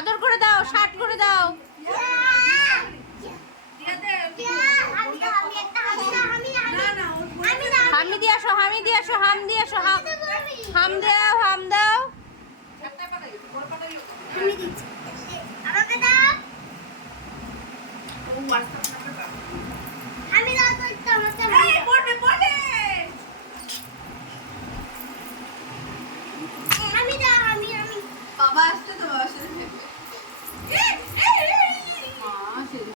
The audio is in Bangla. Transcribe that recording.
আদর করে দাও, শার্ট করে দাও। হামি দিয়ে আসো, হামি দিয়ে আসো, হাম দিয়ে আসো, হাম দাও, হাম দাও। আমাকে দাও।